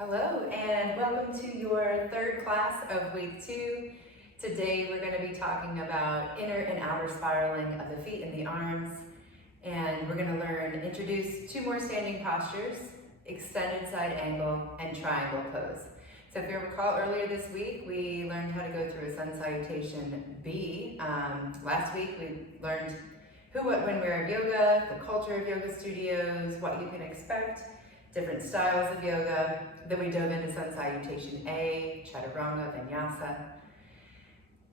Hello and welcome to your third class of week 2. Today we're going to be talking about inner and outer spiraling of the feet and the arms, and we're going to introduce 2 more standing postures: extended side angle and triangle pose. So if you recall, earlier this week we learned how to go through a sun salutation B. Last week we learned who, what, when, where of yoga, the culture of yoga studios, what you can expect, different styles of yoga. Then we dove into sun salutation A, chaturanga, vinyasa.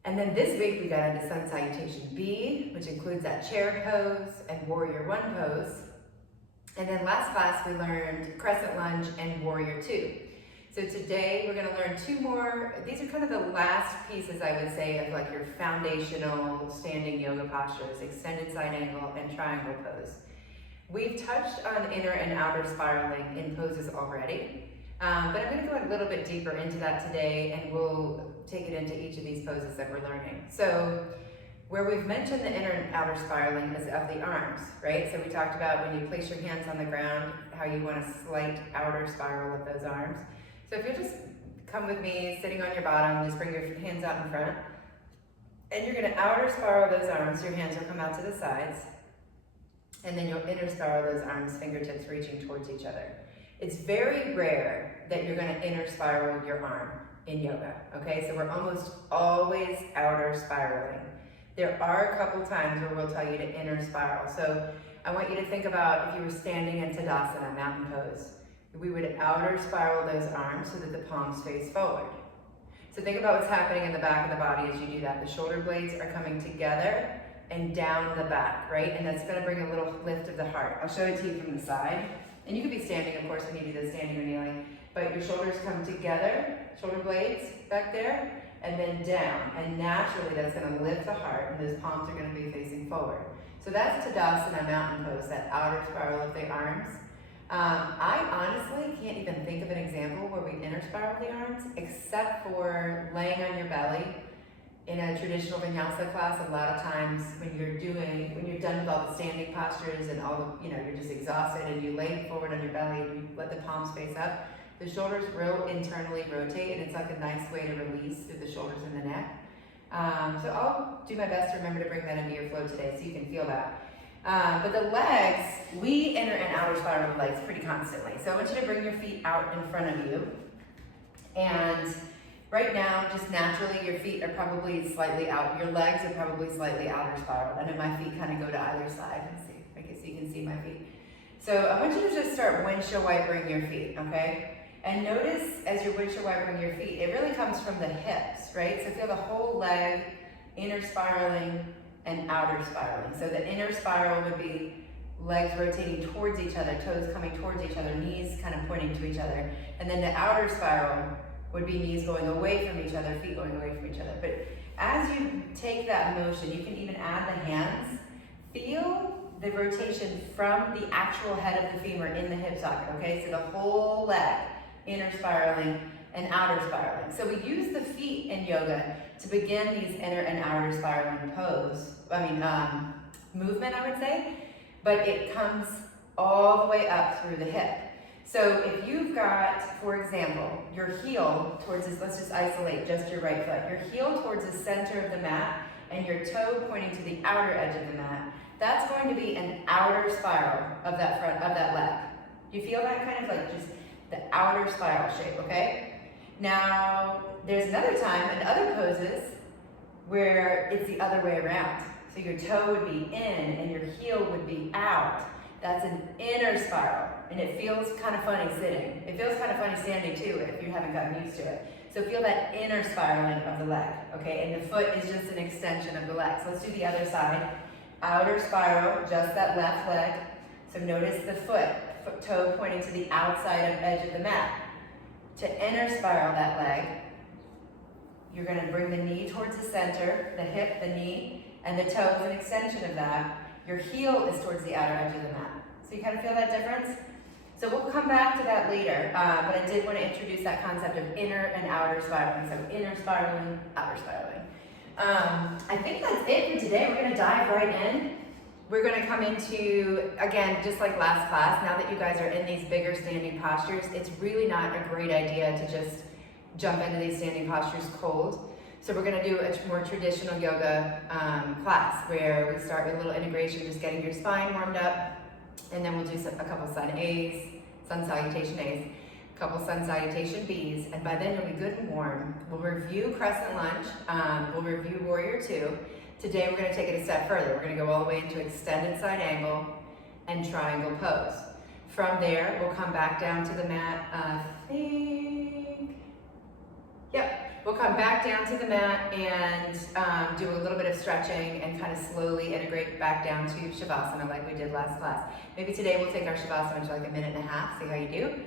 And then this week we got into sun salutation B, which includes that chair pose and warrior 1 pose. And then last class we learned crescent lunge and warrior 2. So today we're going to learn 2 more. These are kind of the last pieces, I would say, of like your foundational standing yoga postures: extended side angle and triangle pose. We've touched on inner and outer spiraling in poses already, but I'm going to go a little bit deeper into that today, and we'll take it into each of these poses that we're learning. So where we've mentioned the inner and outer spiraling is of the arms, right? So we talked about when you place your hands on the ground, how you want a slight outer spiral of those arms. So if you'll just come with me, sitting on your bottom, just bring your hands out in front, and you're going to outer spiral those arms. Your hands will come out to the sides. And then you'll inner spiral those arms, fingertips reaching towards each other. It's very rare that you're going to inner spiral your arm in yoga, okay? So we're almost always outer spiraling. There are a couple times where we'll tell you to inner spiral. So I want you to think about if you were standing in Savasana, mountain pose. We would outer spiral those arms so that the palms face forward. So think about what's happening in the back of the body as you do that. The shoulder blades are coming together and down the back, right? And that's going to bring a little lift of the heart. I'll show it to you from the side. And you could be standing, of course, when you do this, standing or kneeling. But your shoulders come together, shoulder blades back there, and then down. And naturally, that's going to lift the heart, and those palms are going to be facing forward. So that's Tadasana, mountain pose, that outer spiral of the arms. I honestly can't even think of an example where we inner spiral the arms, except for laying on your belly. In a traditional vinyasa class, a lot of times when you're done with all the standing postures and all the, you're just exhausted and you lay forward on your belly and you let the palms face up, the shoulders will internally rotate, and it's like a nice way to release through the shoulders and the neck. So I'll do my best to remember to bring that into your flow today so you can feel that. But the legs, we inner and outer spiral the legs pretty constantly. So I want you to bring your feet out in front of you. And right now, just naturally, your feet are probably slightly out. Your legs are probably slightly outer spiral. And then my feet kind of go to either side. Let's see, I guess you can see my feet. So I want you to just start windshield wipering your feet, okay? And notice as you're windshield wipering your feet, it really comes from the hips, right? So feel the whole leg inner spiraling and outer spiraling. So the inner spiral would be legs rotating towards each other, toes coming towards each other, knees kind of pointing to each other. And then the outer spiral would be knees going away from each other, feet going away from each other. But as you take that motion, you can even add the hands. Feel the rotation from the actual head of the femur in the hip socket, okay? So the whole leg, inner spiraling and outer spiraling. So we use the feet in yoga to begin these inner and outer spiraling movement, I would say. But it comes all the way up through the hip. So if you've got, for example, your heel towards this, let's just isolate just your right foot, your heel towards the center of the mat and your toe pointing to the outer edge of the mat, that's going to be an outer spiral of that leg. Do you feel that kind of like just the outer spiral shape, okay? Now, there's another time in other poses where it's the other way around. So your toe would be in and your heel would be out. That's an inner spiral, and it feels kind of funny sitting. It feels kind of funny standing too if you haven't gotten used to it. So feel that inner spiraling of the leg, okay? And the foot is just an extension of the leg. So let's do the other side. Outer spiral, just that left leg. So notice the foot toe pointing to the outside edge of the mat. To inner spiral that leg, you're going to bring the knee towards the center, the hip, the knee, and the toe is an extension of that. Your heel is towards the outer edge of the mat. So you kind of feel that difference? So we'll come back to that later, but I did want to introduce that concept of inner and outer spiraling. So inner spiraling, outer spiraling. I think that's it for today. We're going to dive right in. We're going to come into, again, just like last class, now that you guys are in these bigger standing postures, it's really not a great idea to just jump into these standing postures cold. So we're going to do a more traditional yoga class where we start with a little integration, just getting your spine warmed up, and then we'll do a couple sun A's, sun salutation A's, a couple sun salutation B's, and by then you'll be good and warm. We'll review crescent lunge, we'll review warrior two. Today we're going to take it a step further. We're going to go all the way into extended side angle and triangle pose. From there, we'll come back down to the mat, We'll come back down to the mat and do a little bit of stretching and kind of slowly integrate back down to Savasana like we did last class. Maybe today we'll take our Savasana to like a minute and a half, see how you do.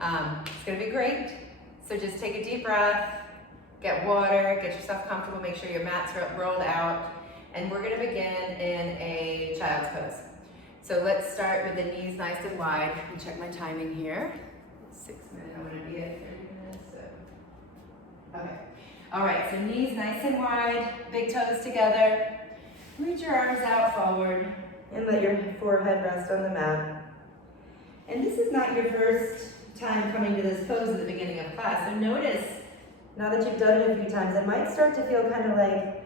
It's gonna be great. So just take a deep breath, get water, get yourself comfortable, make sure your mat's rolled out, and we're gonna begin in a child's pose. So let's start with the knees nice and wide. Let me check my timing here. 6 minutes, I wanna be at 30 minutes, so. Okay, all right, so knees nice and wide, big toes together. Reach your arms out forward and let your forehead rest on the mat. And this is not your first time coming to this pose at the beginning of class, so notice, now that you've done it a few times, it might start to feel kind of like,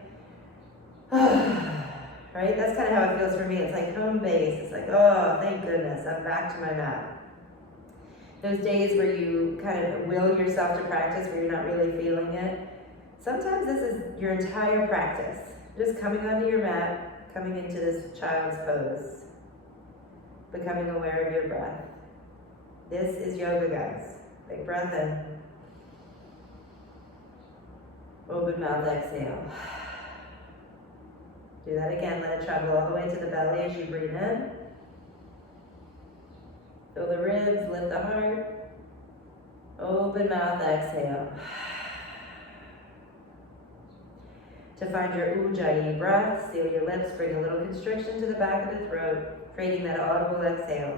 right? That's kind of how it feels for me. It's like home base. It's like, oh, thank goodness, I'm back to my mat. Those days where you kind of will yourself to practice, where you're not really feeling it. Sometimes this is your entire practice. Just coming onto your mat, coming into this child's pose, becoming aware of your breath. This is yoga, guys. Big breath in. Open mouth, exhale. Do that again. Let it travel all the way to the belly as you breathe in. Fill the ribs, lift the heart. Open mouth, exhale. To find your ujjayi breath, seal your lips, bring a little constriction to the back of the throat, creating that audible exhale.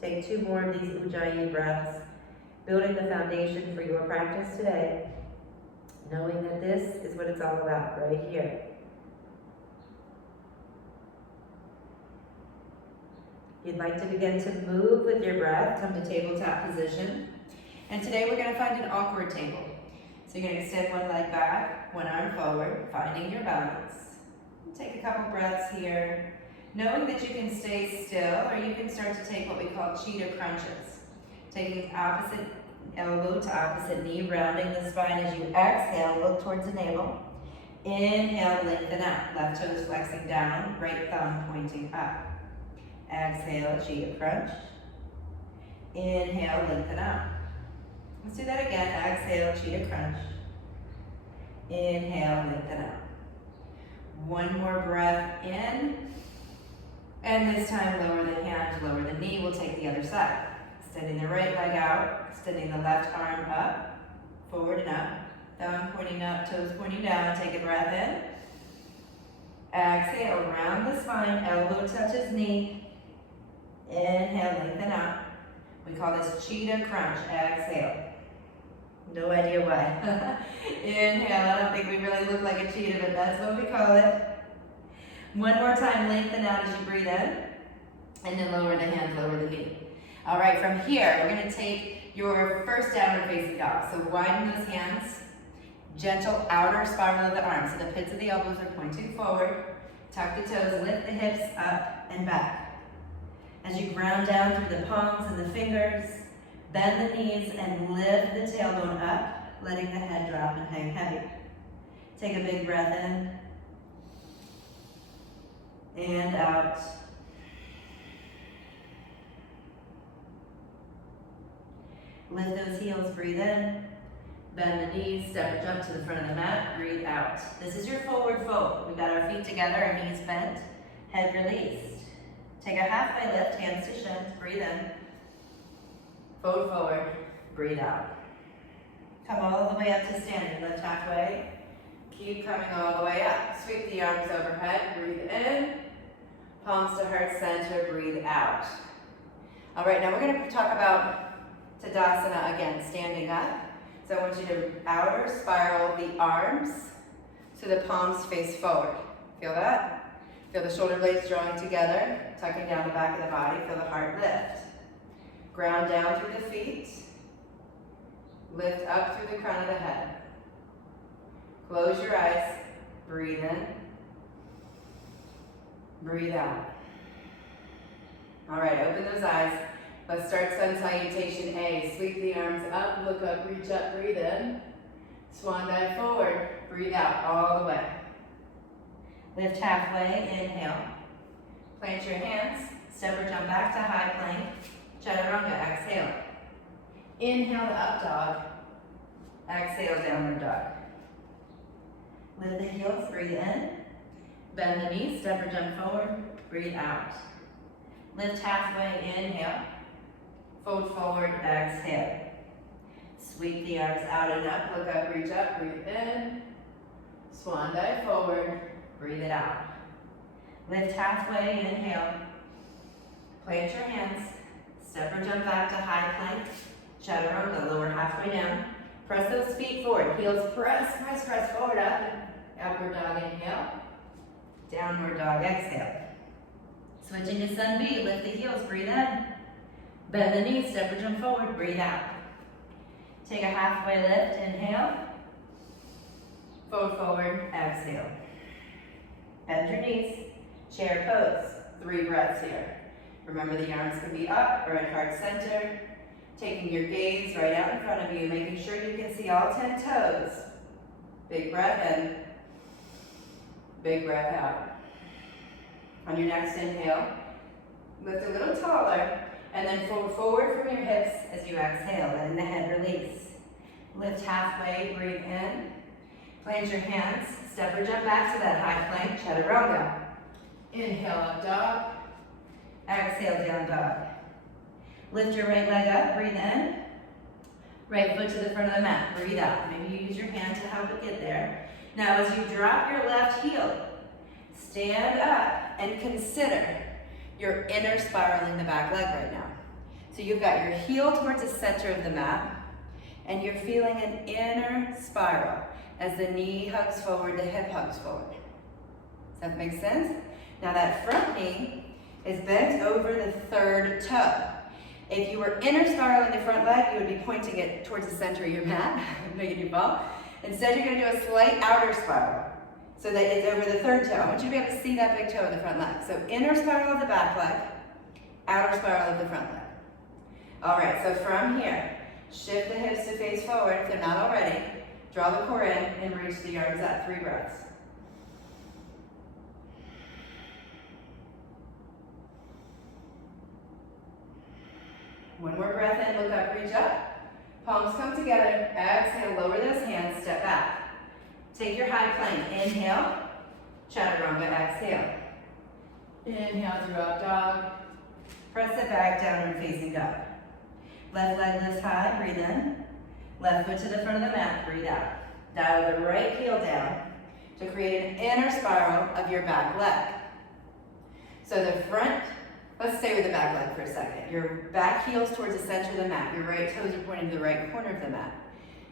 Take 2 more of these ujjayi breaths, building the foundation for your practice today, knowing that this is what it's all about right here. If you'd like to begin to move with your breath, come to tabletop position. And today we're going to find an awkward table. So you're going to extend one leg back, one arm forward, finding your balance. Take a couple breaths here, knowing that you can stay still, or you can start to take what we call cheetah crunches. Taking opposite elbow to opposite knee, rounding the spine as you exhale, look towards the navel. Inhale, lengthen out. Left toes flexing down, right thumb pointing up. Exhale, cheetah crunch. Inhale, lengthen out. Let's do that again. Exhale, cheetah crunch. Inhale, lengthen out. One more breath in. And this time, lower the hand, lower the knee. We'll take the other side. Extending the right leg out, extending the left arm up, forward and up. Thumb pointing up, toes pointing down. Take a breath in. Exhale, round the spine, elbow touches knee. Inhale, lengthen out. We call this cheetah crunch. Exhale. No idea why. Inhale, I don't think we really look like a cheetah, but that's what we call it. One more time, lengthen out as you breathe in. And then lower the hands, lower the knee. All right, from here, we're gonna take your first downward facing dog. So widen those hands. Gentle outer spiral of the arms. So the pits of the elbows are pointing forward. Tuck the toes, lift the hips up and back. As you ground down through the palms and the fingers, bend the knees and lift the tailbone up, letting the head drop and hang heavy. Take a big breath in and out. Lift those heels, breathe in. Bend the knees, step or jump to the front of the mat, breathe out. This is your forward fold. We've got our feet together, our knees bent, head released. Take a halfway lift, hands to shins, breathe in. Fold forward, breathe out. Come all the way up to standing, lift halfway. Keep coming all the way up. Sweep the arms overhead, breathe in. Palms to heart center, breathe out. All right, now we're gonna talk about Tadasana again, standing up. So I want you to outer spiral the arms so the palms face forward. Feel that? Feel the shoulder blades drawing together, tucking down the back of the body. Feel the heart lift. Ground down through the feet. Lift up through the crown of the head. Close your eyes. Breathe in. Breathe out. All right, open those eyes. Let's start sun salutation A. Sweep the arms up, look up, reach up, breathe in. Swan dive forward, breathe out all the way. Lift halfway, inhale. Plant your hands, step or jump back to high plank. Chaturanga, exhale. Inhale to up dog. Exhale, downward dog. Lift the heels, breathe in. Bend the knees, step or jump forward, breathe out. Lift halfway, inhale. Fold forward, exhale. Sweep the arms out and up, look up, reach up, breathe in. Swan dive forward, breathe it out. Lift halfway, inhale. Plant your hands, step or jump back to high plank. Chaturanga, lower halfway down. Press those feet forward, heels press forward up. Upward dog, inhale. Downward dog, exhale. Switching to sun B, lift the heels, breathe in. Bend the knees, step or jump forward, breathe out. Take a halfway lift, inhale. Fold forward, exhale. Bend your knees, chair pose. 3 breaths here. Remember the arms can be up or at heart center. Taking your gaze right out in front of you, making sure you can see all 10 toes. Big breath in, big breath out. On your next inhale, lift a little taller, and then fold forward from your hips as you exhale, letting the head release. Lift halfway, breathe in. Plant your hands, step or jump back to that high plank, chaturanga. Inhale, up dog. Exhale, down dog. Lift your right leg up, breathe in. Right foot to the front of the mat, breathe out. Maybe you use your hand to help it get there. Now as you drop your left heel, stand up and consider your inner spiraling the back leg right now. So you've got your heel towards the center of the mat, and you're feeling an inner spiral as the knee hugs forward, the hip hugs forward. Does that make sense? Now that front knee is bent over the third toe. If you were inner spiraling the front leg, you would be pointing it towards the center of your mat, making you fall. Instead, you're going to do a slight outer spiral so that it's over the third toe. I want you to be able to see that big toe in the front leg. So inner spiral of the back leg, outer spiral of the front leg. All right, so from here, shift the hips to face forward if they're not already. Draw the core in and reach the arms up. 3 breaths. One more breath in, look up, reach up. Palms come together, exhale, lower those hands, step back. Take your high plank, inhale, chaturanga, exhale. Inhale through up dog. Press it back, downward facing dog. Left leg lifts high, breathe in. Left foot to the front of the mat, breathe out. Dial the right heel down to create an inner spiral of your back leg. So the front, let's stay with the back leg for a second. Your back heel's towards the center of the mat. Your right toes are pointing to the right corner of the mat.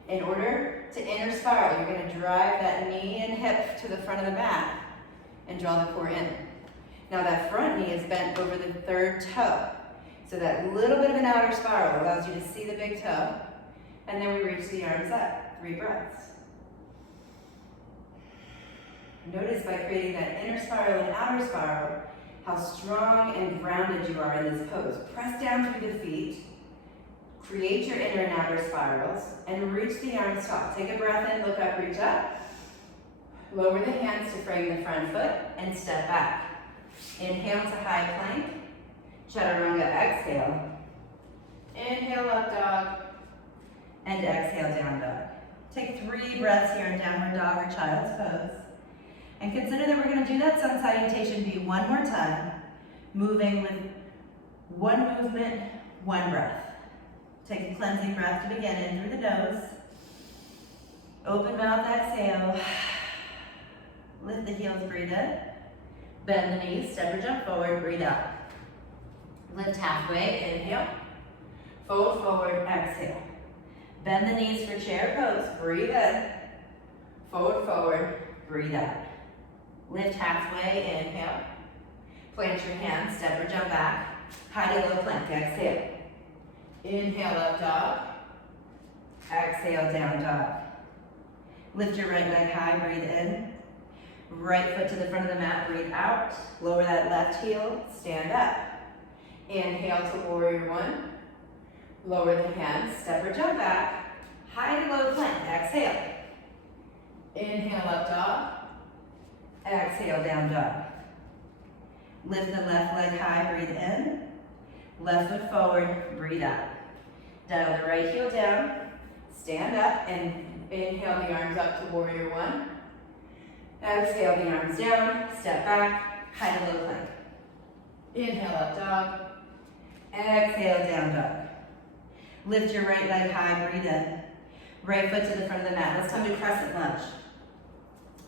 In order to inner spiral, you're going to drive that knee and hip to the front of the mat and draw the core in. Now that front knee is bent over the third toe. So that little bit of an outer spiral allows you to see the big toe. And then we reach the arms up. 3 breaths. Notice by creating that inner spiral and outer spiral, how strong and grounded you are in this pose. Press down through the feet. Create your inner and outer spirals and reach the arms tall. Take a breath in, look up, reach up. Lower the hands to frame the front foot and step back. Inhale to high plank. Chaturanga, exhale. Inhale, up dog. And exhale, down dog. Take 3 breaths here in downward dog or child's pose. And consider that we're going to do that sun salutation B one more time, moving with 1 movement, 1 breath. Take a cleansing breath to begin in through the nose. Open mouth, exhale. Lift the heels, breathe in. Bend the knees, step or jump forward, breathe out. Lift halfway, inhale. Fold forward, exhale. Bend the knees for chair pose. Breathe in. Fold forward, breathe out. Lift halfway, inhale. Plant your hands, step or jump back. High to low plank, exhale. Inhale, up dog. Exhale, down dog. Lift your right leg high, breathe in. Right foot to the front of the mat, breathe out. Lower that left heel, stand up. Inhale to warrior one. Lower the hands, step or jump back. High to low plank, exhale. Inhale, up dog. Exhale, down dog. Lift the left leg high, breathe in. Left foot forward, breathe out. Dial the right heel down. Stand up and inhale the arms up to warrior one. Exhale the arms down, step back, high to low plank. Inhale, up dog. Exhale, down dog. Lift your right leg high, breathe in. Right foot to the front of the mat. Let's come to crescent lunge.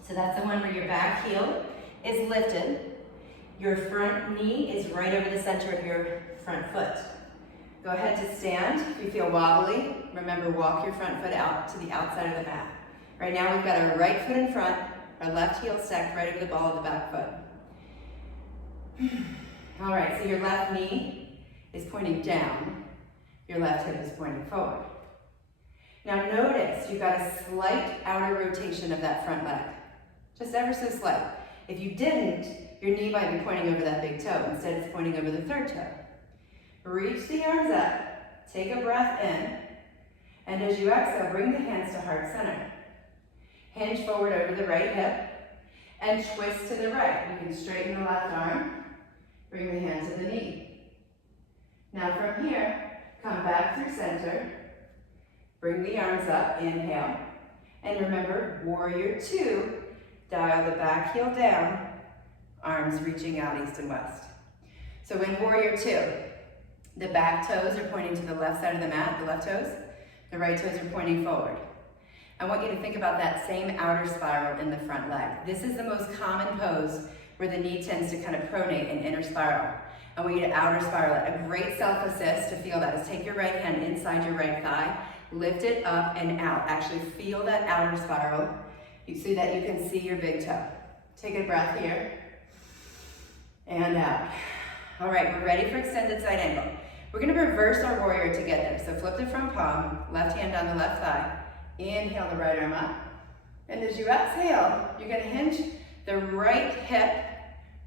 So that's the one where your back heel is lifted. Your front knee is right over the center of your front foot. Go ahead to stand. If you feel wobbly, remember walk your front foot out to the outside of the mat. Right now we've got our right foot in front, our left heel stacked right over the ball of the back foot. All right, so your left knee is pointing down. Your left hip is pointing forward. Now notice you've got a slight outer rotation of that front leg. Just ever so slight. If you didn't, your knee might be pointing over that big toe. Instead, it's pointing over the third toe. Reach the arms up, take a breath in, and as you exhale, bring the hands to heart center. Hinge forward over the right hip, and twist to the right. You can straighten the left arm, bring the hand to the knee. Now from here, come back through center, bring the arms up, inhale, and remember, warrior two, dial the back heel down, arms reaching out east and west. So in warrior two, the back toes are pointing to the left side of the mat, the left toes. The right toes are pointing forward. I want you to think about that same outer spiral in the front leg. This is the most common pose where the knee tends to kind of pronate and inner spiral. I want you to outer spiral it. A great self-assist to feel that is take your right hand inside your right thigh, lift it up and out. Actually feel that outer spiral. You see that you can see your big toe. Take a breath here and out. All right, we're ready for extended side angle. We're gonna reverse our warrior to get there. So flip the front palm, left hand on the left thigh. Inhale the right arm up. And as you exhale, you're gonna hinge the right hip,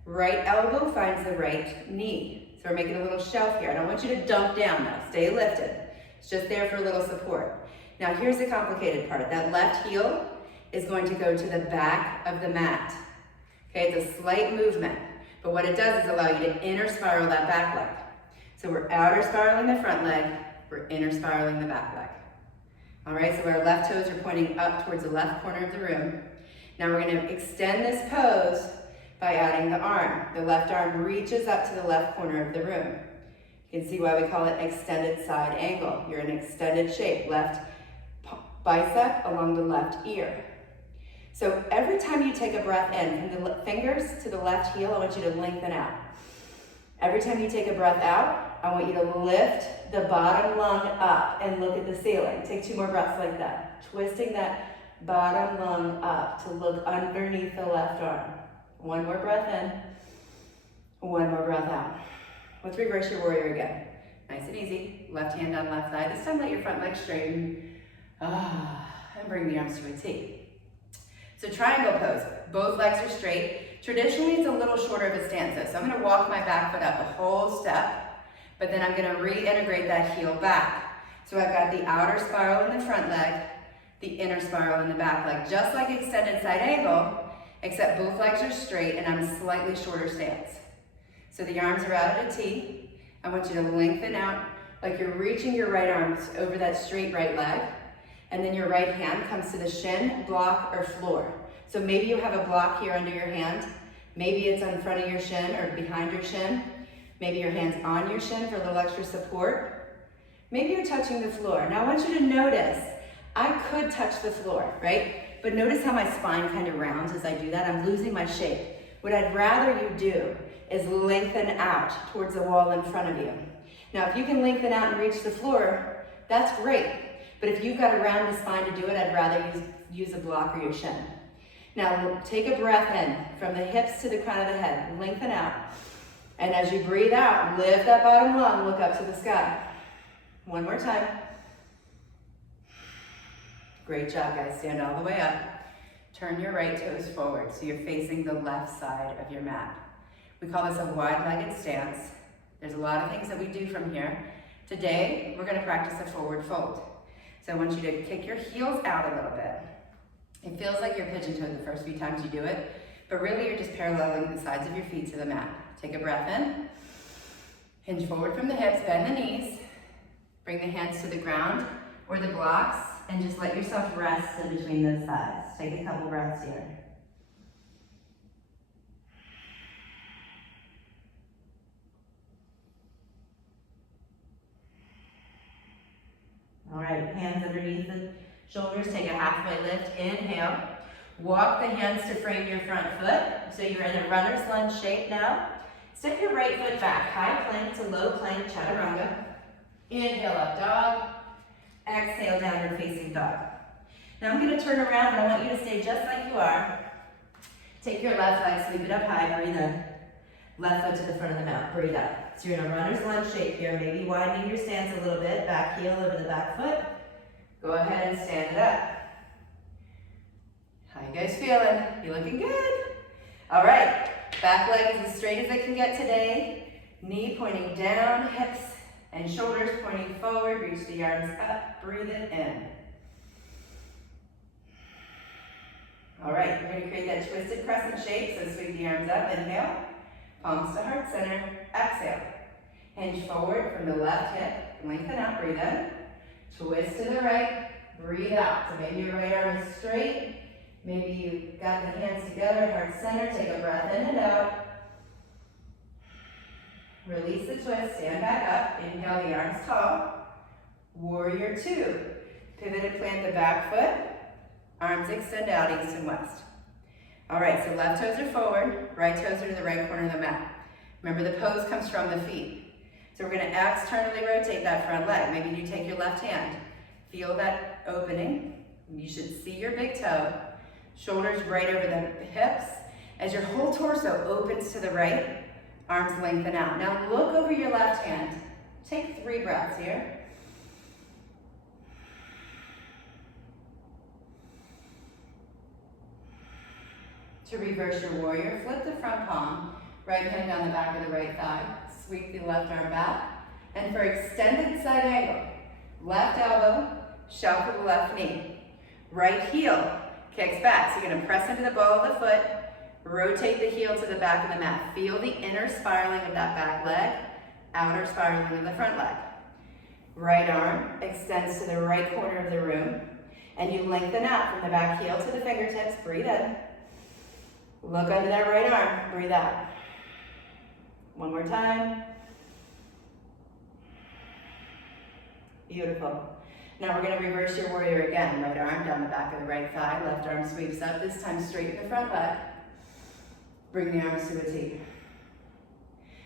right elbow finds the right knee. So we're making a little shelf here. I don't want you to dump down though, stay lifted. It's just there for a little support. Now here's the complicated part. That left heel is going to go to the back of the mat. Okay, it's a slight movement, but what it does is allow you to inner spiral that back leg. So we're outer spiraling the front leg, we're inner spiraling the back leg. All right, so our left toes are pointing up towards the left corner of the room. Now we're gonna extend this pose by adding the arm. The left arm reaches up to the left corner of the room. You can see why we call it extended side angle. You're in extended shape, left bicep along the left ear. So every time you take a breath in, from the fingers to the left heel, I want you to lengthen out. Every time you take a breath out, I want you to lift the bottom lung up and look at the ceiling. Take 2 more breaths like that. Twisting that bottom lung up to look underneath the left arm. 1 more breath in, 1 more breath out. Let's reverse your warrior again. Nice and easy. Left hand on left thigh. This time let your front leg straighten. And bring the arms to a T. So triangle pose. Both legs are straight. Traditionally, it's a little shorter of a stanza. So I'm gonna walk my back foot up a whole step, but then I'm gonna reintegrate that heel back. So I've got the outer spiral in the front leg, the inner spiral in the back leg, just like extended side angle, except both legs are straight and I'm slightly shorter stance. So the arms are out at a T. I want you to lengthen out like you're reaching your right arms over that straight right leg, and then your right hand comes to the shin, block, or floor. So maybe you have a block here under your hand. Maybe it's in front of your shin or behind your shin. Maybe your hand's on your shin for a little extra support. Maybe you're touching the floor. Now I want you to notice, I could touch the floor, right? But notice how my spine kind of rounds as I do that. I'm losing my shape. What I'd rather you do is lengthen out towards the wall in front of you. Now, if you can lengthen out and reach the floor, that's great. But if you've got to round the spine to do it, I'd rather use a block or your shin. Now, take a breath in from the hips to the crown of the head. Lengthen out. And as you breathe out, lift that bottom lung, look up to the sky. One more time. Great job, guys. Stand all the way up. Turn your right toes forward so you're facing the left side of your mat. We call this a wide-legged stance. There's a lot of things that we do from here. Today, we're going to practice a forward fold. So I want you to kick your heels out a little bit. It feels like you're pigeon-toed the first few times you do it, but really you're just paralleling the sides of your feet to the mat. Take a breath in. Hinge forward from the hips, bend the knees. Bring the hands to the ground or the blocks, and just let yourself rest in between those thighs. Take a couple breaths here. All right, hands underneath the shoulders, take a halfway lift, inhale. Walk the hands to frame your front foot, so you're in a runner's lunge shape now. Step your right foot back, high plank to low plank, chaturanga. Inhale, up dog. Exhale, downward facing dog. Now I'm gonna turn around, but I want you to stay just like you are. Take your left leg, sweep it up high, breathe in. Left foot to the front of the mat, breathe out. So you're in a runner's lunge shape here, maybe widening your stance a little bit, back heel over the back foot. Go ahead and stand it up. How you guys feeling? You looking good? All right, back leg is as straight as it can get today. Knee pointing down, hips and shoulders pointing forward. Reach the arms up, breathe it in. All right, we're gonna create that twisted crescent shape, so sweep the arms up, inhale. Palms to heart center, exhale. Hinge forward from the left hip, lengthen out, breathe in. Twist to the right, breathe out. So maybe your right arm is straight. Maybe you got the hands together at heart center. Take a breath in and out. Release the twist, stand back up. Inhale, the arms tall. Warrior two. Pivot and plant the back foot. Arms extend out, east and west. All right, so left toes are forward, right toes are to the right corner of the mat. Remember, the pose comes from the feet. So we're gonna externally rotate that front leg. Maybe you take your left hand. Feel that opening. You should see your big toe. Shoulders right over the hips. As your whole torso opens to the right, arms lengthen out. Now look over your left hand. Take 3 breaths here. To reverse your warrior, flip the front palm, right hand down the back of the right thigh, sweep the left arm back, and for extended side angle, left elbow, shelf of the left knee. Right heel kicks back, so you're gonna press into the ball of the foot, rotate the heel to the back of the mat. Feel the inner spiraling of that back leg, outer spiraling of the front leg. Right arm extends to the right corner of the room, and you lengthen out from the back heel to the fingertips, breathe in. Look under that right arm, breathe out. One more time. Beautiful. Now we're gonna reverse your warrior again. Right arm down the back of the right thigh, left arm sweeps up, this time straighten the front leg. Bring the arms to a T.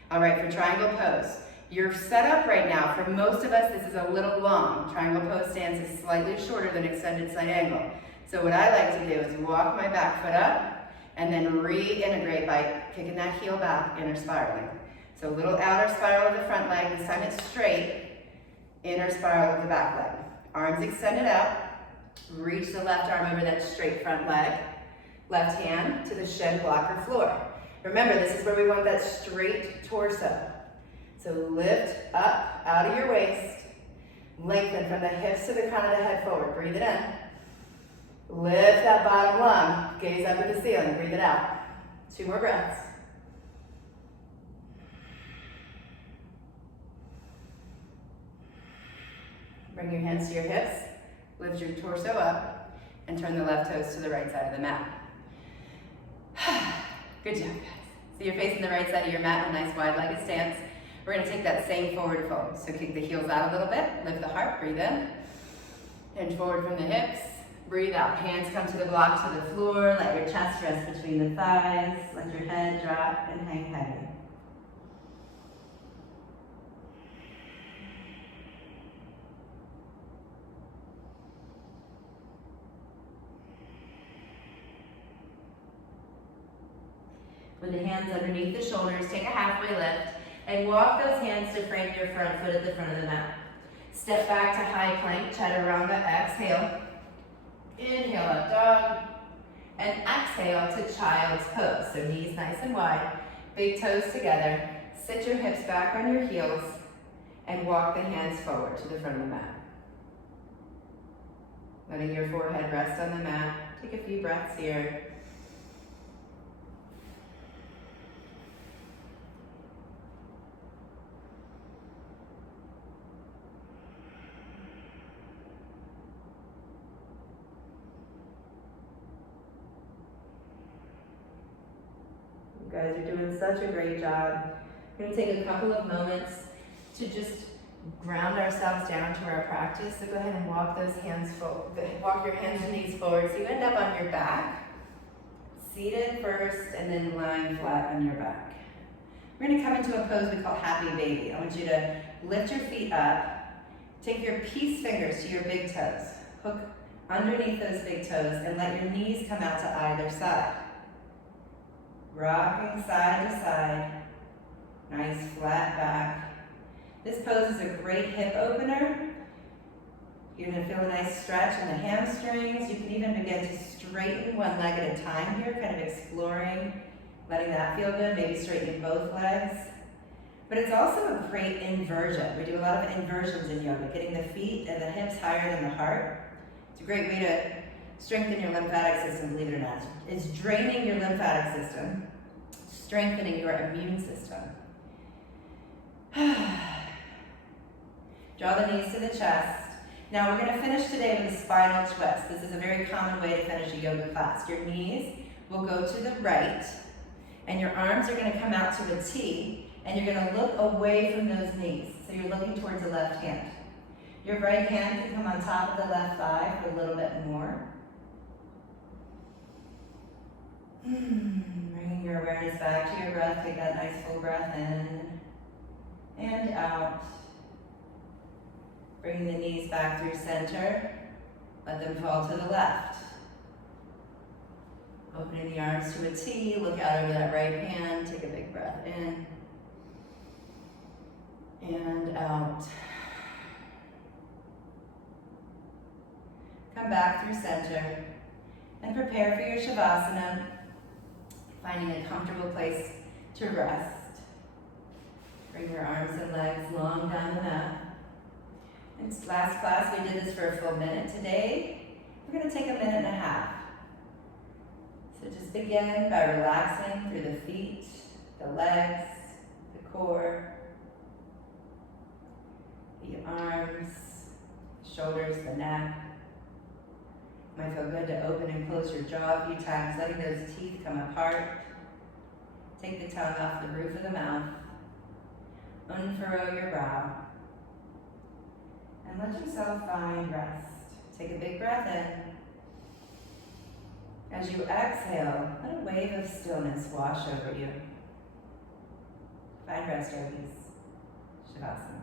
All right, for triangle pose. You're set up right now. For most of us, this is a little long. Triangle pose stance is slightly shorter than extended side angle. So what I like to do is walk my back foot up, and then reintegrate by kicking that heel back, inner spiraling. So a little outer spiral of the front leg, this time it's straight, inner spiral of the back leg. Arms extended out, reach the left arm over that straight front leg, left hand to the shin blocker floor. Remember, this is where we want that straight torso. So lift up, out of your waist, lengthen from the hips to the crown of the head forward, breathe it in. Lift that bottom lung, gaze up at the ceiling, breathe it out. 2 more breaths. Bring your hands to your hips, lift your torso up, and turn the left toes to the right side of the mat. Good job, guys. So you're facing the right side of your mat in a nice wide-legged stance. We're gonna take that same forward fold. So kick the heels out a little bit, lift the heart, breathe in. Hinge forward from the hips. Breathe out, hands come to the block, to the floor, let your chest rest between the thighs, let your head drop and hang heavy. With the hands underneath the shoulders, take a halfway lift and walk those hands to frame your front foot at the front of the mat. Step back to high plank, chaturanga, exhale. Inhale, up dog. And exhale to child's pose. So knees nice and wide, big toes together. Sit your hips back on your heels and walk the hands forward to the front of the mat. Letting your forehead rest on the mat. Take a few breaths here. You guys are doing such a great job. We're going to take a couple of moments to just ground ourselves down to our practice. So go ahead and walk those hands forward. Walk your hands and knees forward so you end up on your back. Seated first and then lying flat on your back. We're going to come into a pose we call happy baby. I want you to lift your feet up. Take your peace fingers to your big toes. Hook underneath those big toes and let your knees come out to either side. Rocking side to side. Nice flat back. This pose is a great hip opener. You're going to feel a nice stretch in the hamstrings. You can even begin to straighten one leg at a time here, kind of exploring, letting that feel good, maybe straightening both legs. But it's also a great inversion. We do a lot of inversions in yoga, getting the feet and the hips higher than the heart. It's a great way to strengthen your lymphatic system, believe it or not. It's draining your lymphatic system, strengthening your immune system. Draw the knees to the chest. Now we're going to finish today with a spinal twist. This is a very common way to finish a yoga class. Your knees will go to the right, and your arms are going to come out to a T, and you're going to look away from those knees. So you're looking towards the left hand. Your right hand can come on top of the left thigh for a little bit more. Bringing your awareness back to your breath. Take that nice full breath in and out. Bring the knees back through center. Let them fall to the left. Opening the arms to a T. Look out over that right hand. Take a big breath in and out. Come back through center and prepare for your Savasana, finding a comfortable place to rest. Bring your arms and legs long down the mat. In last class, we did this for a full minute. Today, we're going to take a minute and a half. So just begin by relaxing through the feet, the legs, the core, the arms, shoulders, the neck. Might feel good to open and close your jaw a few times, letting those teeth come apart. Take the tongue off the roof of the mouth. Unfurrow your brow. And let yourself find rest. Take a big breath in. As you exhale, let a wave of stillness wash over you. Find rest, yogis. Shavasana.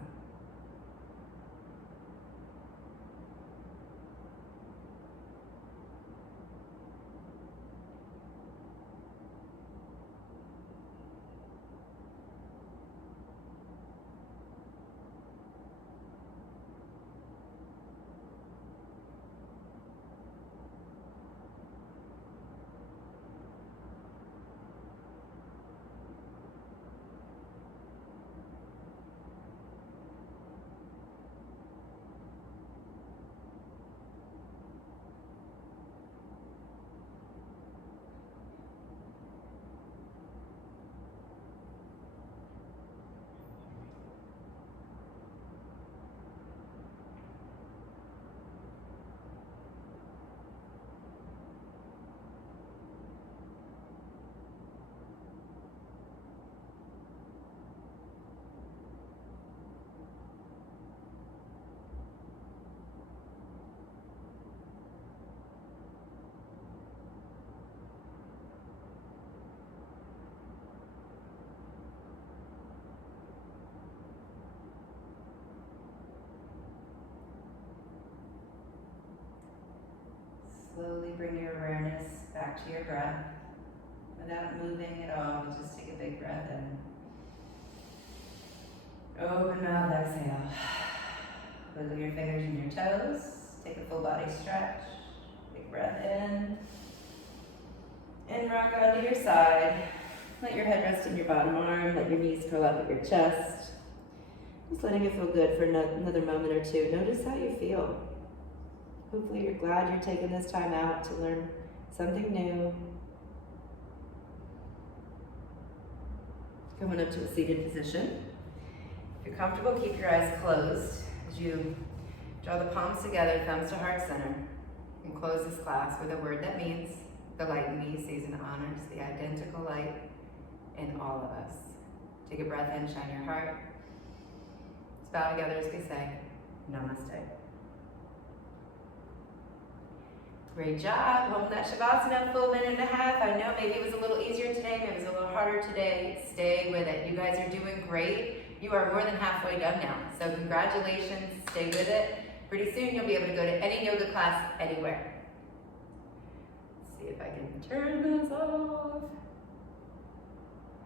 Slowly bring your awareness back to your breath without moving at all, breath in. Open mouth, exhale. Wiggle your fingers and your toes. Take a full body stretch. Big breath in. And rock onto your side. Let your head rest in your bottom arm. Let your knees curl up at your chest. Just letting it feel good for another moment or two. Notice how you feel. Hopefully you're glad you're taking this time out to learn something new. Coming up to a seated position. If you're comfortable, keep your eyes closed as you draw the palms together, thumbs to heart center, and close this class with a word that means the light in me sees and honors the identical light in all of us. Take a breath in, shine your heart. Let's bow together as we say, Namaste. Great job, holding that Savasana full minute and a half. I know maybe it was a little easier today, maybe it was a little harder today. Stay with it. You guys are doing great. You are more than halfway done now. So congratulations, stay with it. Pretty soon you'll be able to go to any yoga class anywhere. Let's see if I can turn this off.